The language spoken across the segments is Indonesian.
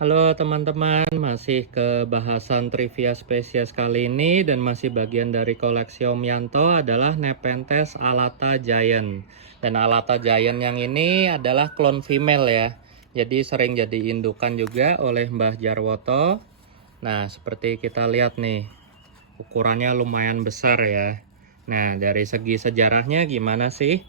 Halo teman-teman, masih ke bahasan trivia spesies kali ini dan masih bagian dari koleksi Om Yanto adalah Nepenthes alata giant. Dan alata giant yang ini adalah klon female ya. Jadi sering jadi indukan juga oleh Mbah Jarwoto. Nah, seperti kita lihat nih, ukurannya lumayan besar ya. Nah, dari segi sejarahnya gimana sih?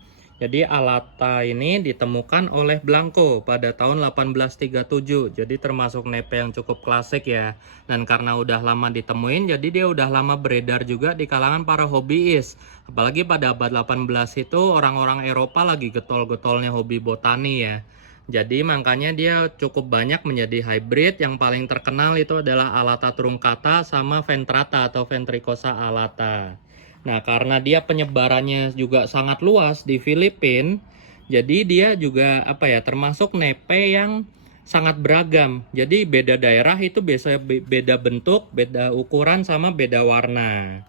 Jadi alata ini ditemukan oleh Blanco pada tahun 1837. Jadi termasuk nepe yang cukup klasik ya. Dan karena udah lama ditemuin, jadi dia udah lama beredar juga di kalangan para hobiis. Apalagi pada abad 18 itu orang-orang Eropa lagi getol-getolnya hobi botani ya. Jadi makanya dia cukup banyak menjadi hybrid. Yang paling terkenal itu adalah alata truncata sama ventrata atau ventricosa alata. Nah, karena dia penyebarannya juga sangat luas di Filipina, jadi dia juga termasuk nepe yang sangat beragam. Jadi beda daerah itu biasa beda bentuk, beda ukuran sama beda warna.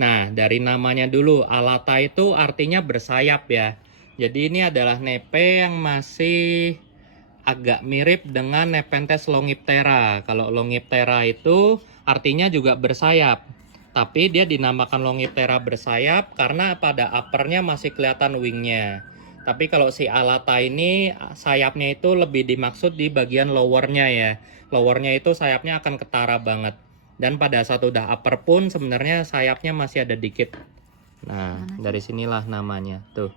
Nah, dari namanya dulu, alata itu artinya bersayap ya. Jadi ini adalah nepe yang masih agak mirip dengan Nepenthes longiptera. Kalau longiptera itu artinya juga bersayap. Tapi dia dinamakan longiptera bersayap karena pada uppernya masih kelihatan wingnya. Tapi kalau si alata ini sayapnya itu lebih dimaksud di bagian lowernya ya. Lowernya itu sayapnya akan ketara banget. Dan pada saat udah upper pun sebenarnya sayapnya masih ada dikit. Nah, dari sinilah namanya tuh.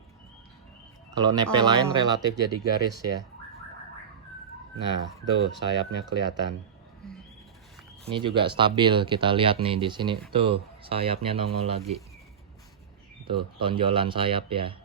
Kalau nepe lain relatif jadi garis ya. Nah, tuh sayapnya kelihatan. Ini juga stabil, kita lihat nih di sini tuh sayapnya nongol lagi. Tuh tonjolan sayap ya.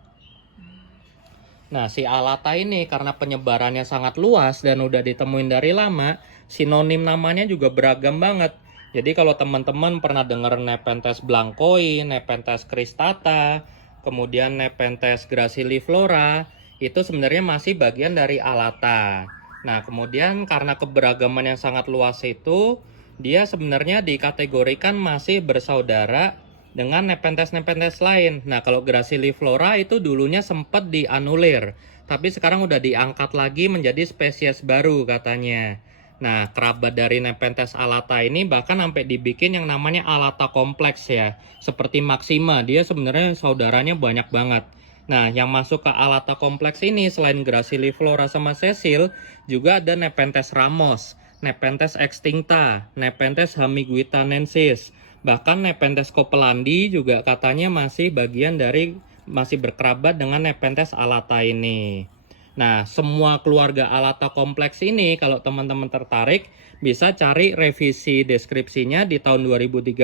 Nah, si alata ini karena penyebarannya sangat luas dan udah ditemuin dari lama, sinonim namanya juga beragam banget. Jadi kalau teman-teman pernah dengar Nepenthes blancoi, Nepenthes cristata, kemudian Nepenthes graciliflora, itu sebenarnya masih bagian dari alata. Nah, kemudian karena keberagaman yang sangat luas itu, dia sebenarnya dikategorikan masih bersaudara dengan Nepenthes lain. Nah, kalau graciliflora itu dulunya sempat dianulir, tapi sekarang udah diangkat lagi menjadi spesies baru katanya. Nah, kerabat dari Nepenthes alata ini bahkan sampai dibikin yang namanya alata kompleks ya. Seperti Maxima, dia sebenarnya saudaranya banyak banget. Nah, yang masuk ke alata kompleks ini selain graciliflora sama sessile, juga ada Nepenthes ramos, Nepenthes extincta, Nepenthes hamiguitanensis. Bahkan Nepenthes copelandii juga katanya masih berkerabat dengan Nepenthes alata ini. Nah, semua keluarga alata kompleks ini kalau teman-teman tertarik bisa cari revisi deskripsinya di tahun 2013.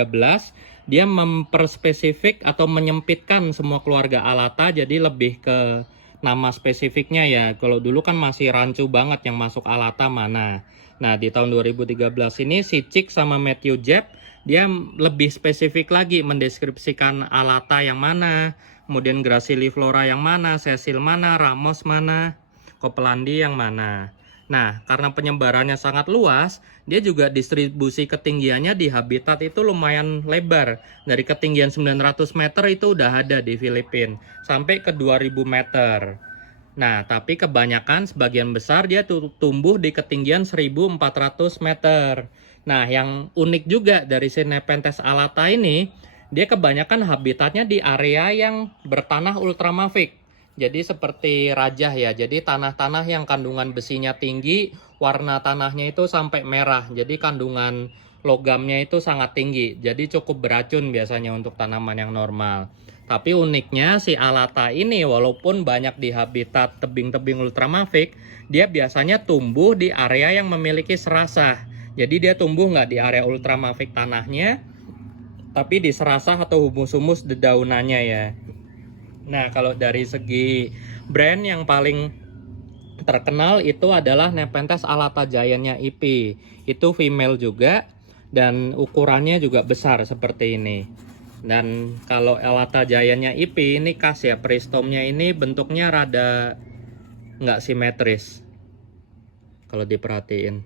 Dia memperspesifik atau menyempitkan semua keluarga alata jadi lebih ke nama spesifiknya ya. Kalau dulu kan masih rancu banget yang masuk alata mana. Nah, di tahun 2013 ini si Chick sama Matthew Jebb dia lebih spesifik lagi mendeskripsikan alata yang mana, kemudian graciliflora yang mana, sessile mana, ramos mana, copelandii yang mana. Nah, karena penyebarannya sangat luas, dia juga distribusi ketinggiannya di habitat itu lumayan lebar. Dari ketinggian 900 meter itu udah ada di Filipina, sampai ke 2000 meter. Nah, tapi kebanyakan sebagian besar dia tumbuh di ketinggian 1400 meter. Nah, yang unik juga dari si Nepenthes alata ini, dia kebanyakan habitatnya di area yang bertanah ultramafik. Jadi seperti rajah ya, jadi tanah-tanah yang kandungan besinya tinggi, warna tanahnya itu sampai merah. Jadi kandungan logamnya itu sangat tinggi, jadi cukup beracun biasanya untuk tanaman yang normal. Tapi uniknya si alata ini walaupun banyak di habitat tebing-tebing ultramafik, dia biasanya tumbuh di area yang memiliki serasah. Jadi dia tumbuh nggak di area ultramafik tanahnya, tapi di serasah atau humus-humus dedaunannya ya. Nah, kalau dari segi brand yang paling terkenal itu adalah Nepenthes alata giant-nya IP. Itu female juga dan ukurannya juga besar seperti ini. Dan kalau alata giant-nya IP ini khas ya, peristomnya ini bentuknya rada nggak simetris. Kalau diperhatiin.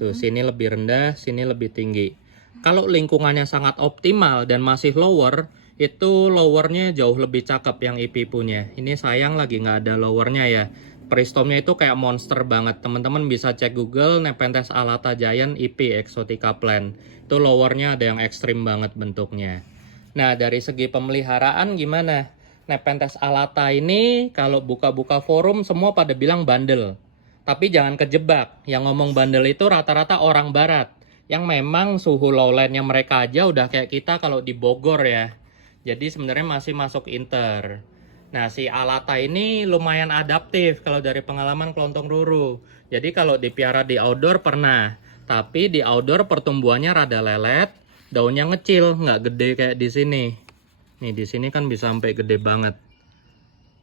Tuh, sini lebih rendah, sini lebih tinggi. Kalau lingkungannya sangat optimal dan masih lower, itu lowernya jauh lebih cakep yang IP punya. Ini sayang lagi nggak ada lowernya ya. Peristomnya itu kayak monster banget. Teman-teman bisa cek Google Nepenthes alata giant IP exotica plant. Itu lowernya ada yang ekstrim banget bentuknya. Nah, dari segi pemeliharaan gimana? Nepenthes alata ini kalau buka-buka forum semua pada bilang bandel. Tapi jangan kejebak. Yang ngomong bandel itu rata-rata orang barat. Yang memang suhu lowlandnya mereka aja udah kayak kita kalau di Bogor ya. Jadi sebenarnya masih masuk inter. Nah, si alata ini lumayan adaptif kalau dari pengalaman kelontong ruru. Jadi kalau dipiara di outdoor pernah. Tapi di outdoor pertumbuhannya rada lelet, daunnya ngecil, nggak gede kayak di sini. Nih, di sini kan bisa sampai gede banget.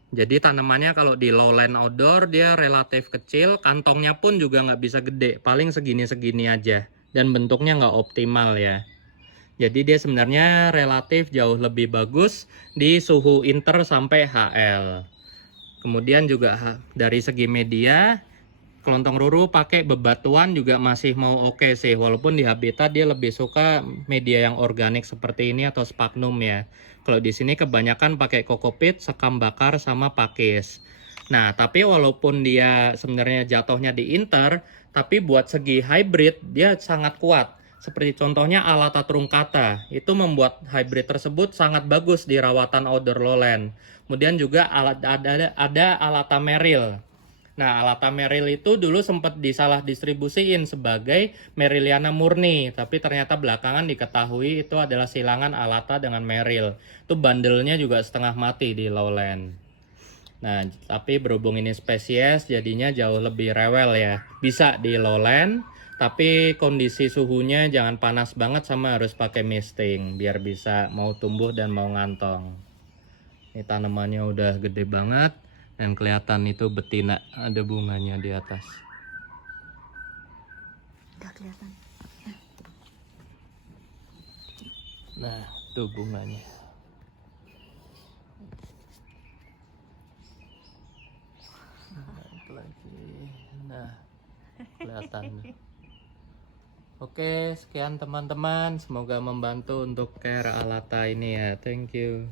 Jadi tanamannya kalau di lowland outdoor dia relatif kecil, kantongnya pun juga nggak bisa gede, paling segini-segini aja. Dan bentuknya nggak optimal ya. Jadi dia sebenarnya relatif jauh lebih bagus di suhu inter sampai HL. Kemudian juga dari segi media, kelontong ruru pakai bebatuan juga masih mau oke sih. Walaupun di habitat dia lebih suka media yang organik seperti ini atau sphagnum ya. Kalau di sini kebanyakan pakai kokopit, sekam bakar, sama pakis. Nah, tapi walaupun dia sebenarnya jatuhnya di inter, tapi buat segi hybrid dia sangat kuat. Seperti contohnya alata truncata, itu membuat hybrid tersebut sangat bagus di rawatan outdoor lowland. Kemudian juga ada alata merrill. Nah, alata merrill itu dulu sempat disalah distribusiin sebagai Merrilliana murni, tapi ternyata belakangan diketahui itu adalah silangan alata dengan merrill. Itu bandelnya juga setengah mati di lowland. Nah, tapi berhubung ini spesies jadinya jauh lebih rewel ya. Bisa di lowland, tapi kondisi suhunya jangan panas banget sama harus pakai misting biar bisa mau tumbuh dan mau ngantong. Ini tanamannya udah gede banget dan kelihatan itu betina, ada bunganya di atas. Udah kelihatan. Nah, itu bunganya. Nah, kelihatan. Oke, sekian teman-teman. Semoga membantu untuk care alata ini ya. Thank you.